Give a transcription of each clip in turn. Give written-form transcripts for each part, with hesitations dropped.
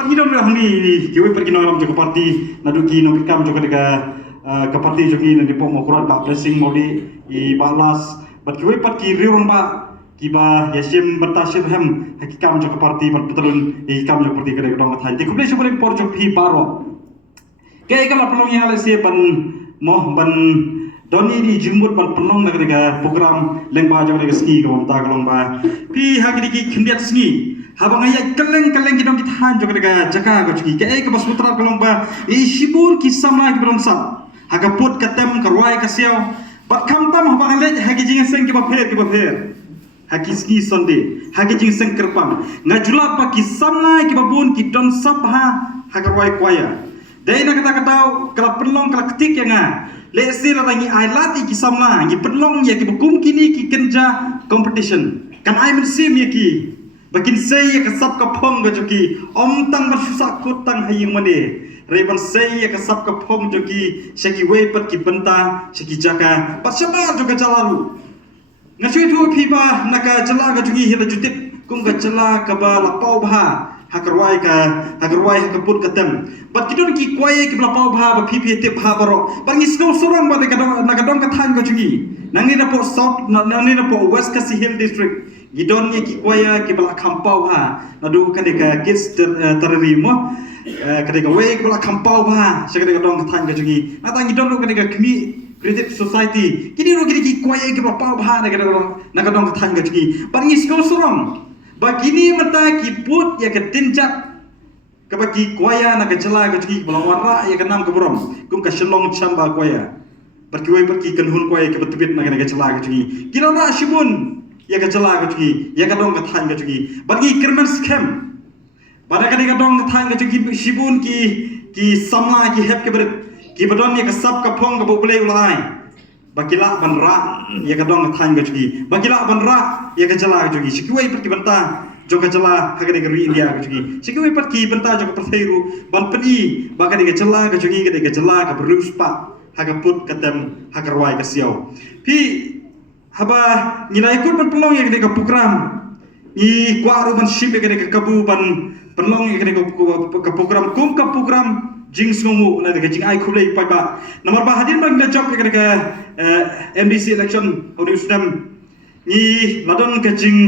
Pergi dong ni kiwe pergi nang joko parti nadu ki no kam joko dega ke parti jogi nanti po mo kurat ba pressing modi I balas bat kiwe pergi riurang ba kiba yasim bertasib hem hakikam joko parti bat betelun kam joko parti kedai dong thai te kuble subule por jok phi baro ke kam apnong yang ale se ban moh ban doni di jumut ban penong dega program lengba joko dega ski ko ta kalong ba pi hagidi ki khindiat ski habang ayat keleng kita han jok dega jaka go chiki ke ke bas putra kalong ba shibur ki samla ki bron sam haga put katem karwai kasiao bat kam tam habang le hagi jing seng ki ba pher haki ski sonde hagi jing seng kerpang ngajula pa ki samla ki babun ki don sap ha haga rwai kwaya dai na kata katau kala penlong kala ketik yang le sira rangi ai lati ki samla ki penlong ya ki bukum kini ki kenja competition kan ai men sim ya ki Bakin saya kesap kapong joki om tang bersusah kutang hayung mane reban saya kesap kapong joki syaki wepat ki benta syaki jaka pasaba juga jalaru ngasui tu piba naka jala ga joki hila jutip kum ga jala ka ba lapau bha hakarwai hakaput katem bat kidon ki kwaye ki lapau bha ba pipi tip ha baro bangi sno sorang ba naka dong ka thang ga joki nangi na po south nangi na po west kasi hill district Gidonnya ki kwaya ki bala kampau ha nadu kadeka kids terrimo kadeka way ki bala kampau ha sakadeka dong thang ka jugi nata gidon ro kadeka kmi creative society kini ro ki kwaya ki bala pau ha naga dong thang ka jugi bangi sko sorong bagini mata ki put ya ka tinjak ka bagi kwaya naga jala ka jugi bala wara ya ka nam ka brom kum ka shelong chamba kwaya pergi kanhun kwaya ka betubit naga jala ka jugi kilo na shibun ya ka jala ka jugi ya ka dong ka thang ka jugi bagi kerman scam pada ka dong ka thang ka jugi shibun ki samla ki hep ke ber ki badon ya ka sap ka phong ka bole ulai bakila banra ya ka dong ka thang ka jugi bakila banra ya ka jala ka jugi shikwai pergi banta joka jala ha ka ri india ka jugi shikwai pergi banta joka perthairu ban pedi ba ka jala ka jugi ka jala ka beruspa ha ka put katem ha ka rwai ka siau pi haba nilai ikut penlong yang kena program I kuaru ban ship yang kena kabu ban penlong yang kena ke program kum ke program jing sungu na jing ai khulei pai ba nomor ba hadir bang da job yang kena ke MDC election hari usdam ni ladon ke jing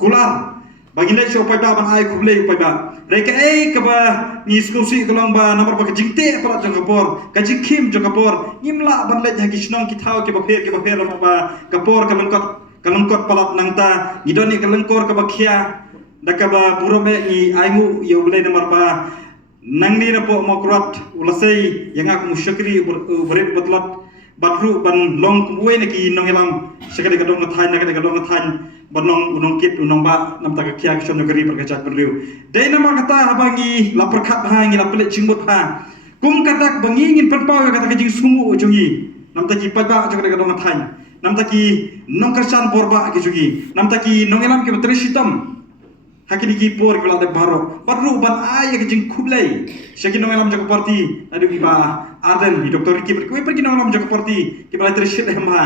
kular bagi le show pai ba ban ai khulei pai ba reka ke ba ni skusi kolong ba nomor ba ke jing te pala jang kapor ka jing kim jang kapor nimla ban le hagi snong ki thau ke ba pher ba kapor kalengkot palat nangta gidoni kalengkor ka ba khia daka ba burobe ni aimu yo bele nomor ba nangni na po mokrat ulasai yang aku musyakri berit batlat batru ban long kuwe na ki nongelam sakade kadong ngathan na kadong ngathan banong unong kit unong ba nam ta khia kishon nagari perkacak berliu dai nama kata habangi la perkhat ha ngi la pelet cingmut ha kum katak bangi ngin perpau kata kajing sungu ujungi nam ta ki paga sakade kadong ngathan nam ta ki nong kersan porba ki jugi nam ta ki nongelam ki betrisitam hakini ki por kala de baro patru ban ay ki jing khublai shaki nongelam jak parti adu ki ba aden di doktor ki pergi nongelam jak parti ki bala trisit hemha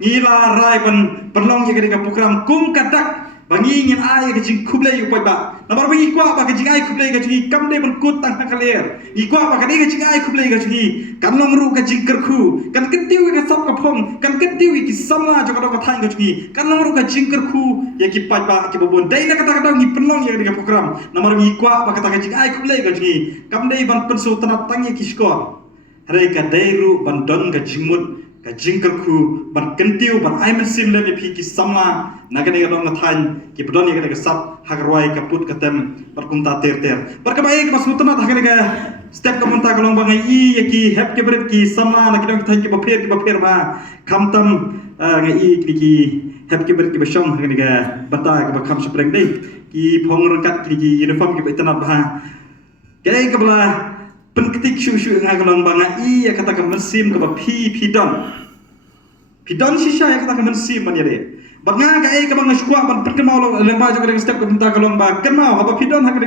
ngila rai ban perlong ki ka program kum katak bangi ngin ay ki jing khublai upai ba nabar bangi kwa ba ki jing ay khublai ka jugi kamde ban kut tang kaler ikwa ba ka de ki jing ay khublai ka jugi kan long ru ka jing kerkhu kan ketiu ka sap ka phong kan ketiu ki samla jak ka thang ka jugi kan long ru ka jing kerkhu ya ki pai ba ki bobon dai na kata kata ngi penlong ya ka program namar mi kwa ba kata ka jing ay khublai ka jugi kamde ban pensu tanat tangi ki skor hare ka dairu ban don ka jingmut ka jingkerku ban kentiu ban aimen sim le pi ki samla nagane ga dong than ki podon ga ga sap hagrwai ka put katem berkunta ter berka baik mas mutna hagane ga step ka munta galong bangai I ki hep ke beret ki samla na ki dong than ki ba pher ba kamtam ga I ki hep ke beret ki ba shom hagane ga bata ga ba kham spreng dei ki phong rangkat ki uniform ki ba itanat ba kai ka bala penketik syushu ngagalong banga I ya kata ka mensim ka ba pidon shisha ya kata ka mensim man yade banga ga ka banga skwa ban perkemau lo lemba jo ka step ka minta galong ba kenmau haba pidon ha ka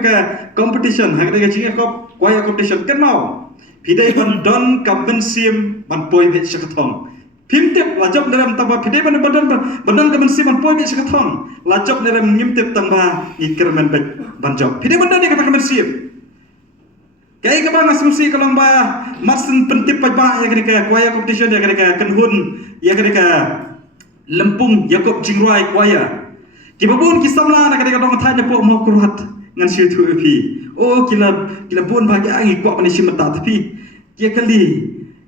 competition ha ka jinga kop kwaya competition kenmau pidai ban don ka mensim ban poi bet syakathong pimtep lajab dalam tamba pidai ban badan ka mensim ban poi bet syakathong lajab dalam ngimtep tamba ikermen bet ban job pidai ban dan ya kata ka mensim Kaya ka bang asumsi kalau ba masin pentip pa ba ya kadika kuaya competition ya kadika kanhun ya kadika lempung Yakob Jingruai kuaya. Kibabun kisamla na kadika dong tanya po mo kurat ngan siu tu epi. Oh kila bun bagi angi kuat pani simata tapi kia kali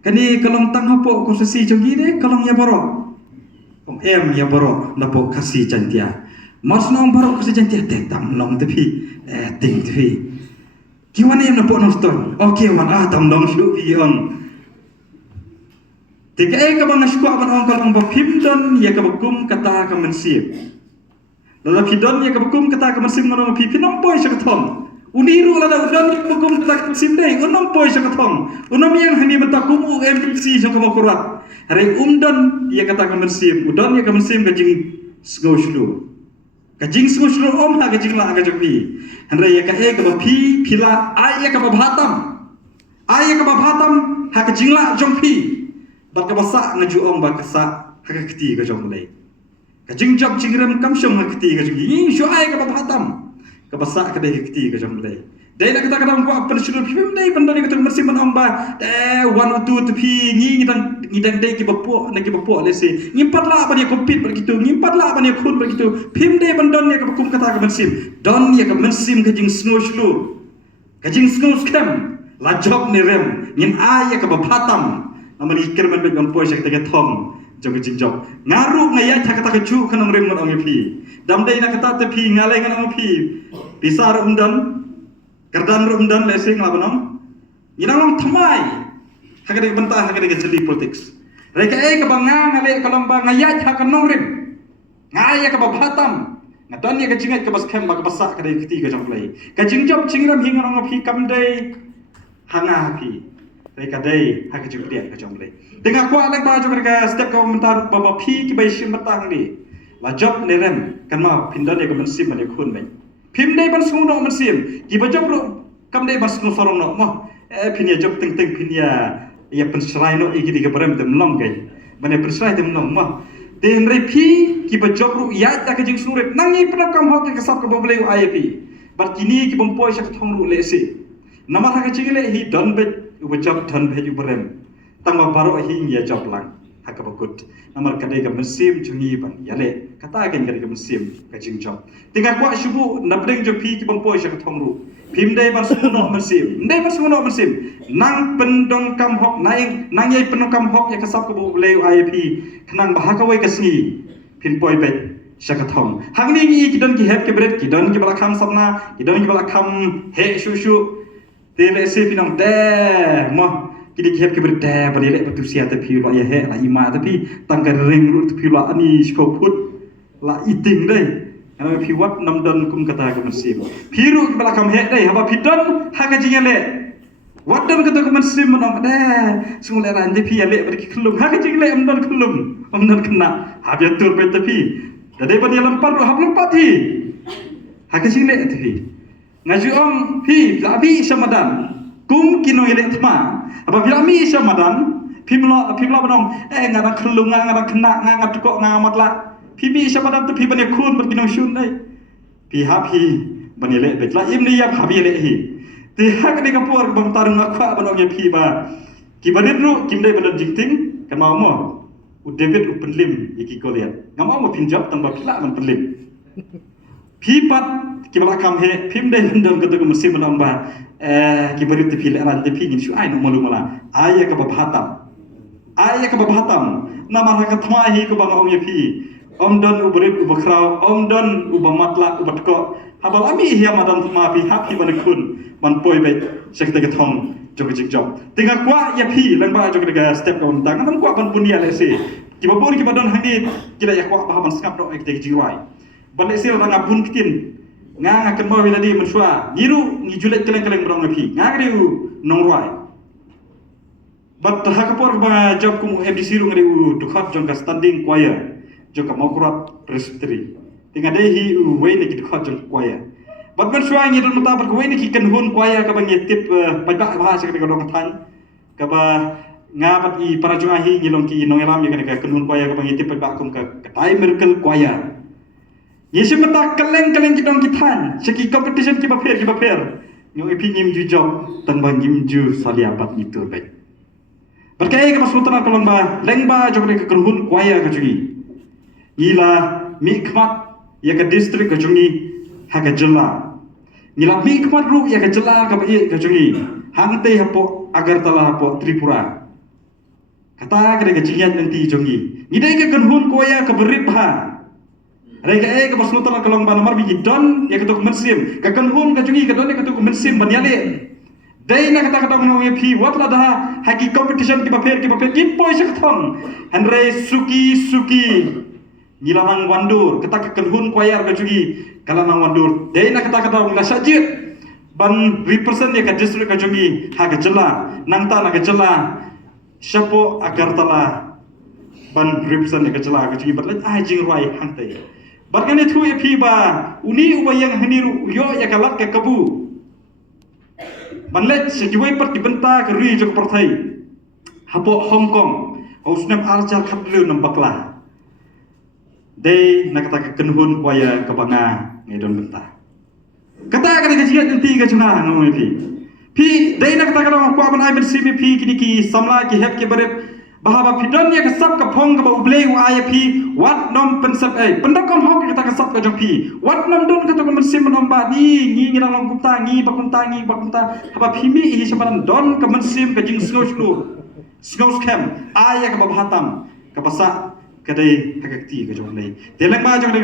kani kalong tang po konsesi jogi de kalong ya boro. Om em ya boro na po kasih cantia. Mas nong boro kasih cantia tetam nong tapi ting tapi. Kiwan yang nampak noston, okey wan tam dong syu pion. Tiga ka bang naskuak ban ong kalong bapim don ya ka bakum kata ka mensip. Lalu pidon ya ka bakum kata ka mensip ngorong pipi nompoy sa katong. Uniru lada udon ya ka bakum kata ka mensip dai unompoy sa katong. Unom yang hani mentakum MPC sa ka makurat. Hari umdon ya kata ka mensip, udon ya ka mensip kajing sgoslu. Kajing sgoslu om ha kajing la ka jogi. Handai ya ka ka bapi pila ai ya ka babhatam. Ai ya ka babhatam ha kajing la jongpi. Bat ka basa ngaju om ba kasa ha ka keti ka jong lei. Kajing job jingrem kam shong ha keti ka jogi. Shu ai ka babhatam. Ka basa ka dei keti ka jong lei. Dai nak kata kadang buat pensyukur film dai bandar kita bersih menang ba one two tepi ngidang dai ki bapok nak ki bapok lesi ngimpat lah ban ya compete begitu ngimpat lah ban ya khun begitu film dai bandar ya ka bakum kata ka bersih don ya ka mensim kajing snowslu kajing snow scam la job ni rem ngin ai ya ka bapatam naman ikir man bet bampoi syak ta thom jong kajing job ngaru ngaya ta kata keju kanang rem ngon pi dam dai nak kata tepi ngalai ngan pi pisar undan Kardan rumdan lesing labanam. Inang thamai. Hakade bentah hakade jeli politics. Reka ka banga ngale kalong ba ngayat hakanong rin. Ngaya ka babhatam. Ngadan ya ka jingat ka baskem ba ka basa ka keti ka jonglai. Ka jingjob jingram hingarong phi kamdai hanga phi. Reka dai hak jukriat ka jonglai. Tengah kwa lek ba ka step ka mentar baba phi ki bai sim batang ni. La job neren kan ma pindan ya ka mensim man khun bai. Pim dai ban sungo no mensim ki bajok ro kam dai bas no sorong no mo pinya job teng pinya ya pensrai no igi diga barem tem long gai bane pensrai tem long mo den re pi ki bajok ro ya ta ka jing suret nangi pna kam hok ka sap ka boble ip bar kini ki bom poi sak thong ru le si namar ha ka chingile hi don be u bajok don be ju barem tangma baro hi ya job lang haka bakut namar kadai ka mesim jungi ban yale kata kan kadai ka mesim ka jing job tinggal kwa shubu nabring jo pi ki bang poi sak thong ru phim dai ban suno mesim dai ban suno mesim nang pendong kam hok nang yai pendong kam hok ya kasap ka bo leu ip khnang bahaka wai kasni phin poi bet sak thong hangni ngi ki don ki het ke bret ki don ki bala kham sapna ki don ki bala kham he shu shu te le se pinong de mo kini kihep ke berde banile betul sia tapi la ya he la ima tapi tangkar ring ru tapi la ani skoput la iting dai ana pi wat nam don kum kata ka mesim piru bala kam he dai haba pidon ha ka jingale wat don kata ka mesim menang de sung le ran tapi le ber ki klum ha ka jingale am don klum am don kena ha ya tur be tapi dai ban ya lampar ha lompat hi ha ka jingale tapi ngaju om pi labi samadan kum kino yele thma apabila mi samadan pimlo banong ngada khulung ngada kena ngada tukok ngada matla pibi samadan tu pibane khun berkino shun dai pi hapi banile betla imni ya habi le hi ti hak ni kapur bang tarung akwa banong ya pi ba ki banidru kim dai badan jingting kan mau mo u david u penlim iki koliat ngamau mo pinjab tanpa pila man penlim pi pat ki bala kam he pim dai ndon kata ko mesim banong ba ki bari te pil aran te pingin shu ai no malu mala aya ka babhatam nama ka thma hi ko bang om ye pi om don ubrit ubakrau om don ubamatla ubatko habal ami hi amadan thma pi happy ban kun man poi be sek te ka thong jog jig job tinga kwa ye pi lang ba jog ga step ka tang nam kwa ban punia le se ki babur ki badon hangi kila ya kwa ba ban skap do ek te jiwai ban le se ranga bun kitin nga akan mau bila di mensua ngiru ngijulet keleng-keleng berong lepi nga ngriu nongruai bat hakapor ba job kum FDC ru ngriu dukhat jong ka standing choir jong ka makurat presbytery tinga dei hi we ne dukhat jong choir bat mensua ngidon mata ber we ne ki kan hun choir ka bang tip pajak bahasa ka dong than ka ba nga bat I para jong hi ngilong ki nongelam ya ka kan hun choir ka bang tip pajak kum ka tai miracle choir Yesu mata keleng-keleng kita kithan, seki competition ki baper Yung ipi ngim ju job tan ba ngim ju saliabat itu baik. Berkait ke masutan kalau ba leng ba jog ke kerhun kuaya ke jungi. Ila mikmat ya ke distrik ke jungi haga jela. Ila mikmat ru ya ke jela ke baik ke jungi. Hangte hapo agar telah hapo Tripura. Kata ke jungian nanti jungi. Ngidai ke kerhun kuaya ke beribha. Rega ke masutan kalau ba nomor biji don ya ke tok mensim. Ke kerhun ke jungi ke don ya ke tok mensim banyale. Dai na kata ngau pi watla dah hagi competition ki paper kin poi sakthong hanre suki ngilanang wandur kata kenhun koyar ka jugi kalanang wandur dai na kata ngla sajit ban represent ya ka district ka jugi haga jela nangta na ka jela syapo agartala ban represent ya ka jela ka jugi batlet jing roi hante barkane thu e pi ba uni ubayang haniru yo ya kalat ka kabu Banlet sejuai per dibenta ke rui jok partai. Hapo Hong Kong. Hausnam arja khatlu nambaklah. Day nakata ke kenhun kuaya ke banga ngedon benta. Kata ka gajian nanti ka juna ngomong pi. Pi day nakata ka dong kuaban ai bersimi pi kini samla ki hep ke barep bahaba pidon ya kesap ke phong ke ublei wa ai pi wat nom pensap pendakom hok kata kesap ke jong pi wat nom don kata ko mensim nomba ni ngi nang long kuntangi bakunta haba pi mi hi sabaran don ke mensim ke jing skos kem ai ke bahatam ke pasak ke dei hakakti ke jong dei teleng ba jong